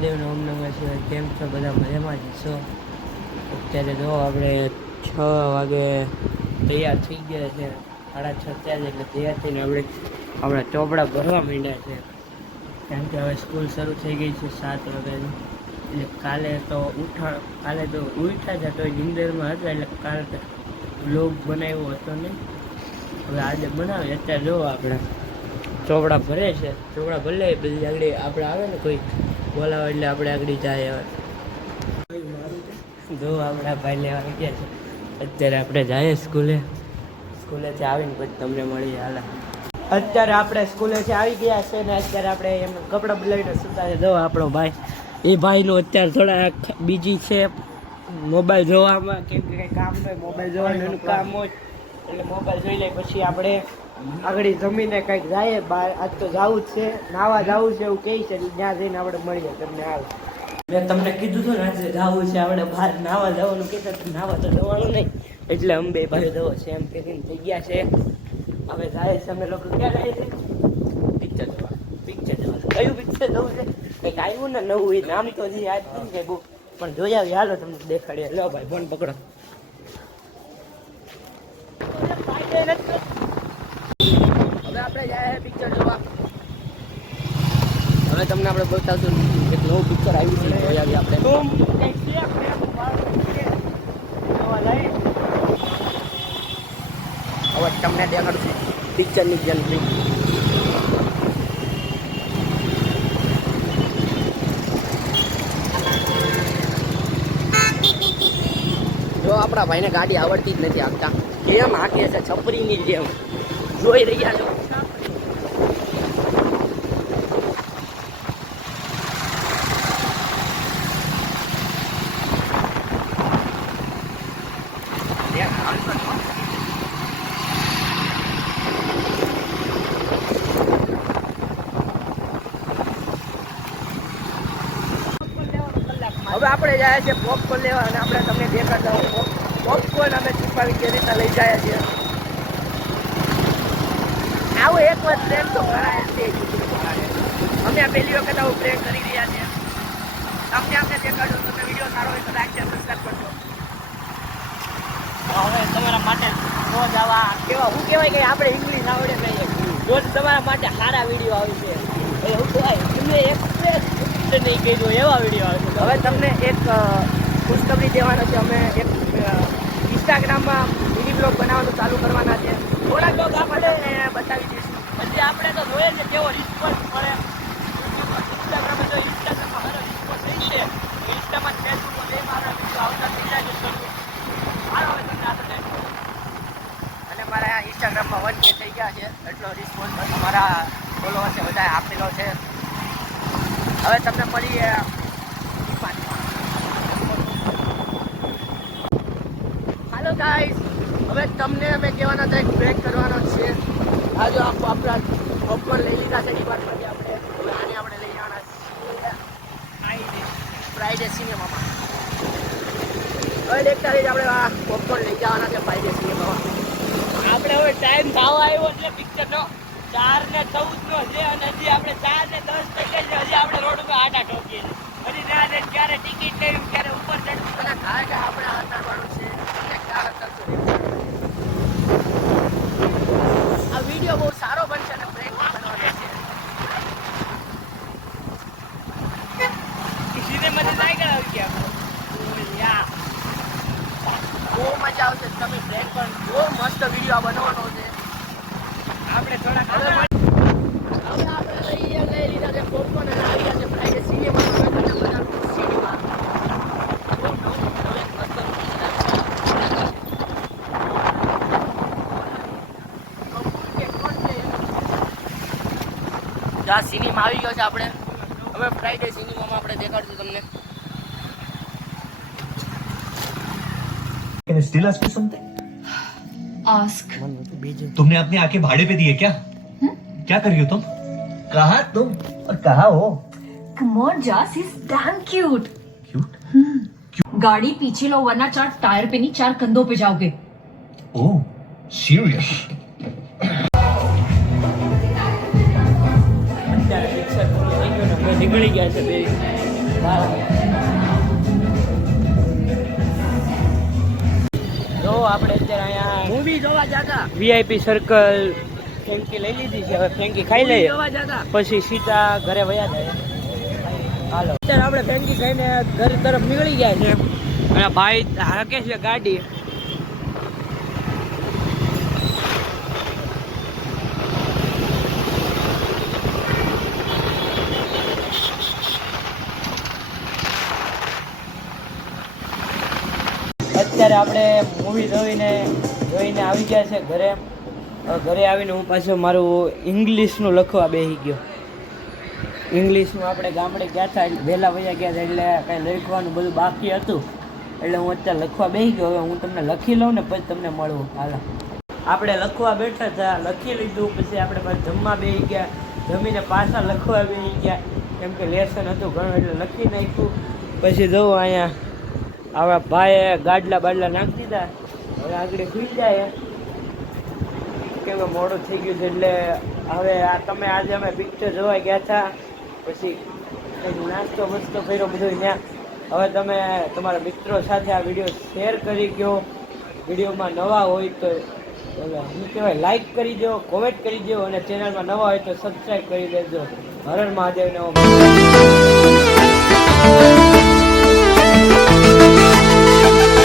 મહાદેવનો ઓમ નમઃ શિવાય. કેમ છો બધા? મજામાં જ છો? અત્યારે જો આપણે 6 વાગે તૈયાર થઈ ગયા છે. 6:30 થયા એટલે તૈયાર થઈને આપણે આપણા ચોપડા ભરવા માંડ્યા છે. કારણ કે હવે સ્કૂલ શરૂ થઈ ગઈ છે 7 વાગ્યાની. એટલે કાલે તો ઉઠ્યા હતા તો નિંદરમાં હતા, એટલે કાલે તો વ્લોગ બનાવ્યો હતો નહીં. હવે આજે બનાવીએ. અત્યારે જો આપણે ચોપડા ભરે છે. ચોપડા ભરી લે પછી આગળ આપણે આવે ને કોઈ બોલાવે એટલે આપણે આગળ જાય. જો આપણા ભાઈ લેવા ગયા છે. અત્યારે આપણે જઈએ સ્કૂલેથી આવીને પછી તમને મળીએ. હાલ અત્યારે આપણે સ્કૂલેથી આવી ગયા છે ને અત્યારે આપણે એમ કપડાં બદલાવીને સુતા છે. જો આપણો ભાઈ, એ ભાઈનું અત્યારે થોડા બીજી છે મોબાઈલ જોવામાં, કેમ કે કંઈ કામ હોય મોબાઈલ જોવાનું એનું કામ હોય એટલે મોબાઈલ જોઈ લે. પછી આપણે આગળ જમીને કંઈક જાય બહાર. આજ તો જવું જ છે, નાવા જવું છે એવું કહે છે, એટલે ત્યાં જઈને આપણે મળીએ તમને. હાલ મેં તમને કીધું હતું ને આજે જવું છે આપણે બહાર નાવા જવાનું, કહેતા નાવા તો જવાનું નહીં. એટલે અમે બે ભાઈ જવો છે એમ કરીને થઈ ગયા છે. હવે જાય છે અમે લોકો. ક્યાં જાય છે? પિક્ચર જોવા. કયું પિક્ચર જવું છે? કંઈક આવ્યું ને નવું, એ નામ તો હજી યાદ નથી કઈ બહુ, પણ જોઈ આવી. હાલો તમને દેખાડીએ. લો ભાઈ ફોન પકડો. હવે આપણે જાય પિક્ચર જોવા. હવે તમને આપણે બતાવશું એક નવું પિક્ચર આવ્યું છે, જોઈ આવી આપણે. હવે તમને દેખાડશું પિક્ચરની ગેલેરી. જો આપણા ભાઈને ગાડી આવડતી જ નથી આપતા, કેમ હાકે છે છપરીની જેમ. જોઈ રહ્યા છો. હવે આપણે જાય છે પોપકોર્ન લેવા અને આપણે તમને દેખાડતા હોય પોપકોર્ન અમે છુપાવી કે રીતે લઈ જાય છે. આવો એક વાર પ્રેમ તો કરાય છે. અમે પહેલી વખત આવું પ્રેમ કરી રહ્યા છીએ. તમને અમને દેખાડો. તમે વિડીયો સારો હોય તો લાઈક શેર સબસ્ક્રાઈબ કરજો. હવે તમારા માટે રોજ આવા હું કહેવાય કે આપણે ઇંગ્લિશ આવડે નહીં, રોજ તમારા માટે સારા વિડીયો આવે છે. એવું કહેવાય તમે એક્સપ્રેસ નહીં કહી એવા વિડીયો આવે છે. હવે તમને એક ખુશખબરી દેવાનો છે. અમે એક ઇન્સ્ટાગ્રામમાં મિની બ્લોગ બનાવવાનું ચાલુ કરવાના છે. થોડાક બ્લોગ આપણે બતાવી દઈશું. પછી આપણે તો જોઈએ છે કેવો રિસ્પોન્સ મળે. ઇન્સ્ટાગ્રામમાં સારો રિસ્પોન્સ થઈ છે. ઇન્સ્ટામાં ફેસબુકમાં બે મારા વિડીયો આવતા થઈ જાય છે. સારો હવે તમને આપણે અને મારા ઇન્સ્ટાગ્રામમાં 1K થઈ ગયા છે. એટલો રિસ્પોન્સ અમારા ફોલોવર્સે બધાએ આપેલો છે. હવે તમને મળીએ. હાલો ગાઈસ, હવે તમને અમે કહેવાના હતા એક બ્રેક કરવાનો છે. આ જો આપણા પોપકોર્ન લઈ લીધા છે ડિપાર્ટમેન્ટથી આપણે. હવે આને આપણે લઈ જવાના ફ્રાઈડે સિનેમામાં. હવે દેખતા રહીએ આપણે આ પોપકોર્ન લઈ જવાના છે ફ્રાઈડે સિનેમામાં. આપણે હવે ટાઈમ થવા આવ્યો એટલે પિક્ચરનો 4:14 છે અને હજી આપણે 4:10 થઈ ગયા છે. હજી આપણે રોડ ઉપર આટા ઠોકીએ છીએ. હજી ત્યાં ક્યારે ટિકિટ લેવી, ક્યારે ઉપર ચડવું, બધા ઘાટ આપણે અંતરવાળું છે. આ વિડીયો બહુ સારો બનશે અને બ્રેક બનવાનો છે. સિનેમાની લાગી આવી ગયા. બહુ મજા આવશે. તમે બ્રેક પણ બહુ મસ્ત વિડીયો બનાવવાનો છે. આપણે થોડા હવે આપણે લઈ લીધા છે પોપકોર્ન અને આવી ગયા છે ફ્રાઈડે સિનેમા. આ સિનેમા આવી ગયો છે. આપણે હવે ફ્રાઈડે સિનેમામાં આપણે દેખાડશું તમને. Can I still ask you something? Ask. तुमने अपनी आंखें भाड़े पे दी है क्या? क्या कर रही हो तुम? कहाँ तुम और कहाँ हो? Come on, Jas, he's damn cute. Cute? गाड़ी पीछे लो वरना 4 टायर पे नहीं 4 कंधों पे जाओगे. Oh, serious? નીકળી ગયા છે બે. જો આપણે અત્યારે અહીંયા મૂવી જોવા જતા VIP સર્કલ ફેંકી લઈ લીધી છે. હવે ફેંકી ખાઈ લઈએ પછી સીધા ઘરે વયા જાય. હાલો અત્યારે આપણે ફેંકી ખાઈને ઘર તરફ નીકળી ગયા છે અને ભાઈ હાકે છે ગાડી. અત્યારે આપણે મૂવી જોઈને આવી ગયા છે ઘરે. ઘરે આવીને હું પાછું મારું ઇંગ્લિશનું લખવા બેસી ગયો. ઇંગ્લિશનું આપણે ગામડે ગયા હતા વહેલા વયા ગયા હતા એટલે કાંઈ લખવાનું બધું બાકી હતું એટલે હું અત્યારે લખવા બેસી ગયો. હવે હું તમને લખી લઉં ને પછી તમને મળું. હાલો આપણે લખવા બેઠા હતા, લખી લીધું, પછી આપણે પાછું જમવા બેસી ગયા, જમીને પાછા લખવા બેસી ગયા કેમ કે લેસન હતું ઘણું એટલે લખી નાખ્યું. પછી જોઉં અહીંયા આવા ભાઈએ ગાડલા બાડલા નાખી દીધા. હવે આગળ સુઈ જાય કેમ કે મોડું થઈ ગયું છે એટલે હવે તમે આજે અમે પિક્ચર જોવા ગયા હતા પછી કંઈક નાસ્તો મસ્તો કર્યો બધું ત્યાં. હવે તમે તમારા મિત્રો સાથે આ વિડીયો શેર કરી ગયો. વિડીયોમાં નવા હોય તો શું કહેવાય લાઈક કરી દો, કોમેન્ટ કરી દો અને ચેનલમાં નવા હોય તો સબસ્ક્રાઈબ કરી દેજો. હર હર મહાદેવ.